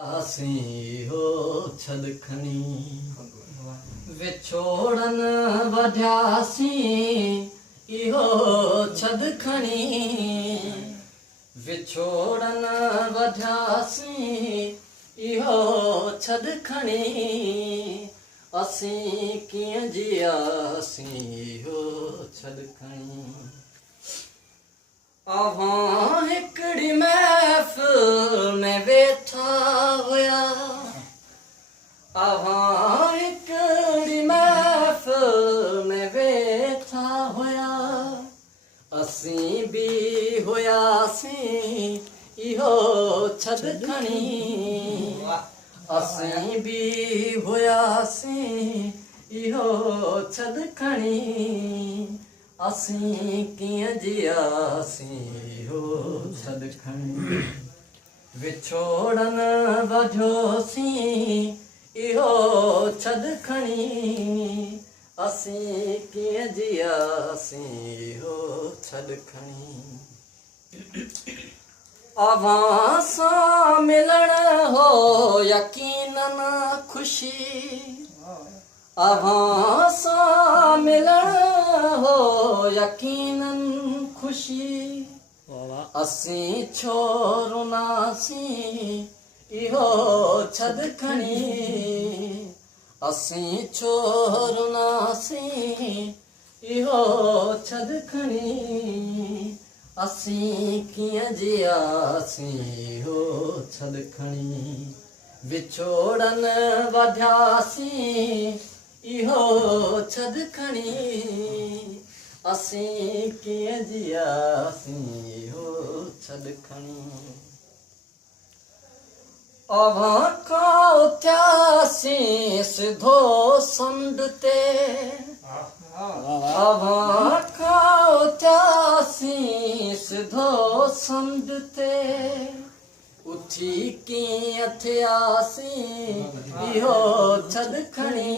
आसी हो छदखनी विछोड़न वढ्यासी इहो छदखनी विछोड़न वढ्यासी इहो छदखनी असी कीअं जियासी इहो छदखनी अवां हिकड़ी महफ़िल में वेठा हुया अवां हिकड़ी महफ़िल में वेठा हुया असीं भी हुयासीं इहो छदखनी असीं भी हुयासीं इहो छदखनी असीं कीअं जियासीं हो छदखनी विछोड़न वढियोसीं इहो छदखनी असीं कीअं जियासीं हो छदखनी अवां सां मिलण हो यकीनन खुशी अवां सां मिलण हो यकीनन खुशी असीं छो रुनासीं इहो छदखनी असीं छो रुनासीं इहो छदखनी असीं कीअं जियासीं हो छदखनी विछोड़न वढ्यासीं इहो छदखनी असीं कीअं जियासीं हो छदखनी अवां खां उथियासीं सिधो समुंड ते अवां खां उथियासीं सिधो समुंड ते उथी कीअं थियासीं इहो छदखनी